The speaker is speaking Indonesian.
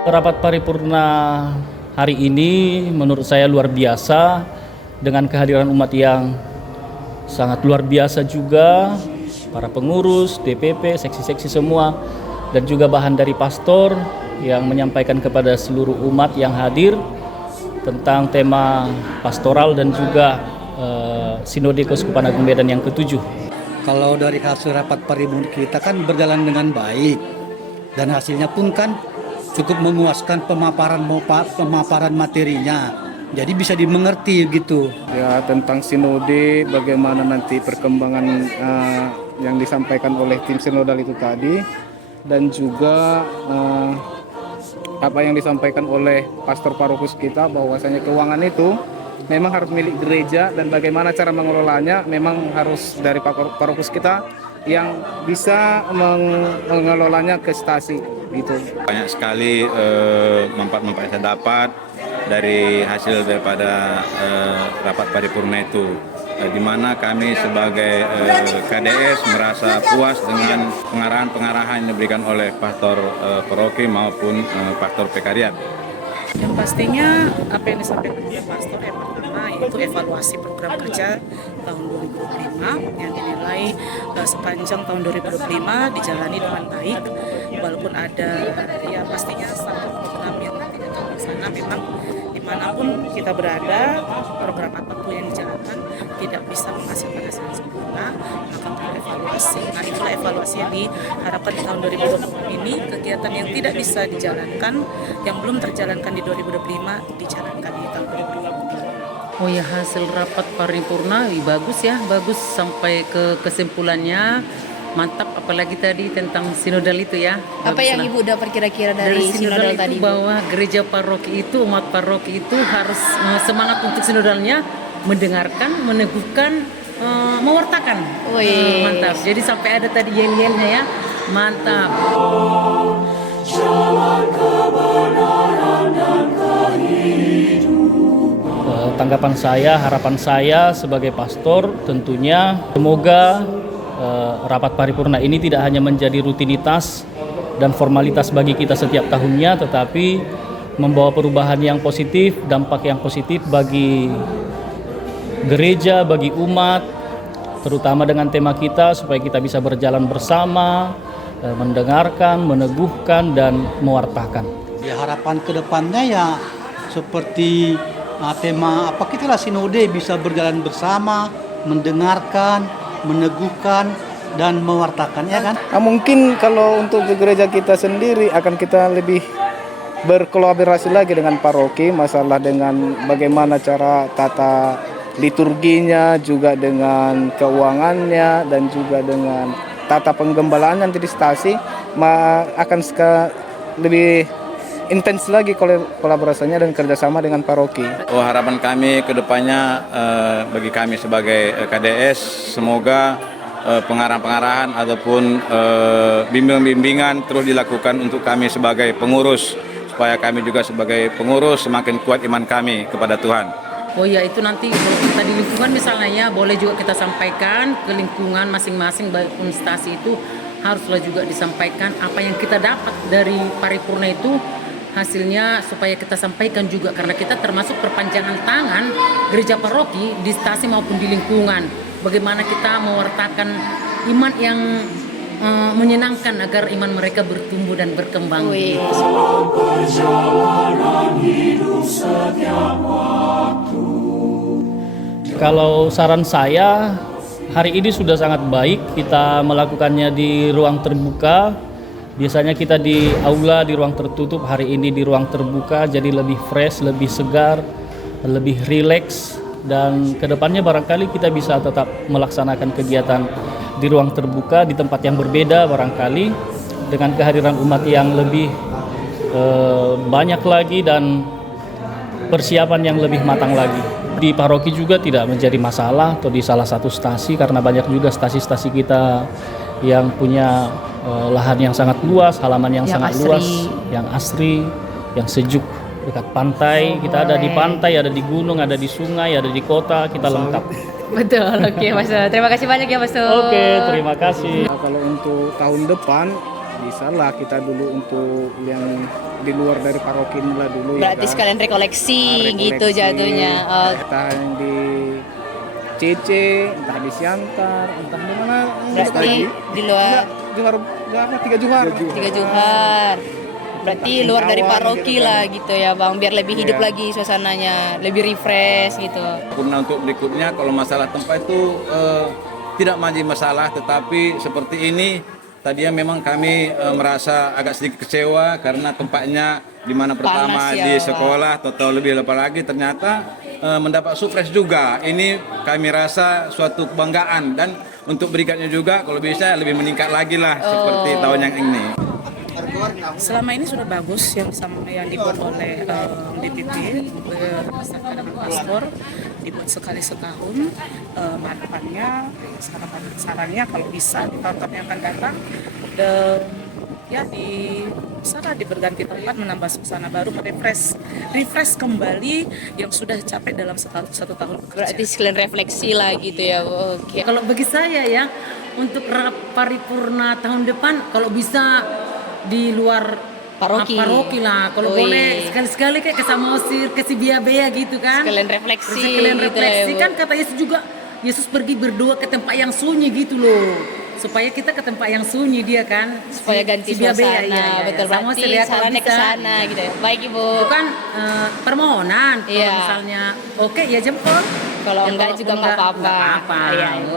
Rapat paripurna hari ini menurut saya luar biasa dengan kehadiran umat yang sangat luar biasa juga, para pengurus, DPP, seksi-seksi semua, dan juga bahan dari pastor yang menyampaikan kepada seluruh umat yang hadir tentang tema pastoral dan juga Sinode Keuskupan Agung Medan yang ke-7. Kalau dari hasil rapat paripurna kita kan berjalan dengan baik dan hasilnya pun kan cukup memuaskan pemaparan materinya. Jadi bisa dimengerti gitu. Ya, tentang sinode, bagaimana nanti perkembangan yang disampaikan oleh tim sinodal itu tadi, dan juga apa yang disampaikan oleh pastor parokus kita bahwasanya keuangan itu memang harus milik gereja dan bagaimana cara mengelolanya memang harus dari parokus kita yang bisa mengelolanya ke stasi gitu. Banyak sekali manfaat-manfaat yang saya dapat dari hasil daripada rapat paripurna itu, di mana kami sebagai KDS merasa puas dengan pengarahan-pengarahan yang diberikan oleh pastor paroki maupun pastor Pekariat. Yang pastinya apa yang disampaikan oleh pastor yang pertama yaitu evaluasi program kerja tahun 2025 yang dinilai sepanjang tahun 2025 dijalani dengan baik, walaupun ada ya pastinya satu program yang tidak terlaksana. Memang dimanapun kita berada, program apapun yang dijalankan tidak bisa menghasilkan hasil yang sempurna, maka perlu evaluasi. Nah, itulah evaluasi yang diharapkan di tahun 2020 ini, kegiatan yang tidak bisa dijalankan, yang belum terjalankan di 2025 dijalankan di tahun 2020. Oh ya, hasil rapat paripurna bagus ya, bagus sampai ke kesimpulannya. Mantap, apalagi tadi tentang sinodal itu ya. Apa yang Ibu dapat kira-kira dari sinodal itu tadi? Bahwa gereja paroki itu, umat paroki itu harus semangat untuk sinodalnya, mendengarkan, meneguhkan, mewartakan. Mantap. Jadi sampai ada tadi yel-yelnya ya. Mantap. Tanggapan saya, harapan saya sebagai pastor tentunya semoga rapat paripurna ini tidak hanya menjadi rutinitas dan formalitas bagi kita setiap tahunnya, tetapi membawa perubahan yang positif, dampak yang positif bagi gereja, bagi umat, terutama dengan tema kita supaya kita bisa berjalan bersama, mendengarkan, meneguhkan, dan mewartakan. Ya, harapan ke depannya ya seperti tema apa kita lah sinode bisa berjalan bersama, mendengarkan, meneguhkan dan mewartakan, ya kan? Mungkin kalau untuk di gereja kita sendiri akan kita lebih berkolaborasi lagi dengan paroki, masalah dengan bagaimana cara tata liturginya, juga dengan keuangannya, dan juga dengan tata penggembalaan nanti di stasi akan lebih intens lagi kolaborasinya dan kerjasama dengan paroki. Harapan kami ke depannya bagi kami sebagai KDS, semoga pengarahan-pengarahan ataupun bimbingan terus dilakukan untuk kami sebagai pengurus, supaya kami juga sebagai pengurus semakin kuat iman kami kepada Tuhan. Oh ya, itu nanti kalau kita di lingkungan misalnya ya, boleh juga kita sampaikan ke lingkungan masing-masing, baik stasi itu haruslah juga disampaikan apa yang kita dapat dari paripurna itu, hasilnya supaya kita sampaikan juga, karena kita termasuk perpanjangan tangan gereja paroki di stasi maupun di lingkungan. Bagaimana kita mewartakan iman yang menyenangkan agar iman mereka bertumbuh dan berkembang. Kalau saran saya, hari ini sudah sangat baik kita melakukannya di ruang terbuka. Biasanya kita di aula, di ruang tertutup, hari ini di ruang terbuka, jadi lebih fresh, lebih segar, lebih rileks, dan kedepannya barangkali kita bisa tetap melaksanakan kegiatan di ruang terbuka di tempat yang berbeda barangkali dengan kehadiran umat yang lebih banyak lagi dan persiapan yang lebih matang lagi. Di paroki juga tidak menjadi masalah atau di salah satu stasi, karena banyak juga stasi-stasi kita yang punya lahan yang sangat luas, halaman yang sangat asri. luas, yang asri, yang sejuk, dekat pantai. Kita ada di pantai, ada di gunung, ada di sungai, ada di kota, kita lengkap. Betul, oke Pastor. Terima kasih banyak ya Pastor. Oke, terima kasih. Kalau untuk tahun depan bisa lah kita dulu untuk yang di luar dari paroki inilah dulu. Berarti ya kan? sekalian rekoleksi gitu Rekoleksi, jatuhnya. Oh, entah yang di CC, entah di Siantar, entah di mana. berarti di luar Johar, apa, 3 Johar. 3 Johar. Berarti luar dari Singkawan paroki gitu kan. lah gitu ya Bang, biar lebih hidup Iya. lagi suasananya, lebih refresh gitu. Karena untuk berikutnya kalau masalah tempat itu tidak menjadi masalah, tetapi seperti ini tadinya memang kami merasa agak sedikit kecewa karena tempatnya di mana pertama Panas ya, di Pak. sekolah atau lebih lepas lagi ternyata mendapat surprise juga. Ini kami rasa suatu kebanggaan dan untuk berikutnya juga kalau bisa lebih meningkat lagi lah seperti tahun yang ini. Selama ini sudah bagus yang dibuat oleh DPP bersama dengan pastor, dibuat sekali setahun. Harapannya, sarannya kalau bisa di tahun yang akan datang, ya berganti tempat, menambah suasana baru, refresh kembali yang sudah capek dalam satu tahun bekerja. Berarti sekalian refleksi lah gitu ya. Oke. Kalau bagi saya ya, untuk paripurna tahun depan kalau bisa di luar Paroki. lah. Kalau Wih. boleh sekali-sekali kayak ke Samosir, ke Sibiabea gitu kan. Sekalian refleksi Sekalian gitu refleksi ya, Bu. kan kata Yesus juga, Yesus pergi berdoa ke tempat yang sunyi gitu loh. Supaya kita ke tempat yang sunyi dia kan. Supaya ganti Sibiabea, suasana. Betul, berarti Samosir ya, kalau sarannya ke bisa. sana gitu ya. Baik Ibu. Itu kan permohonan. Kalau Iya. misalnya oke ya jempol. Kalau Ya, enggak juga enggak apa-apa. Nggak apa-apa. Iya, Ibu.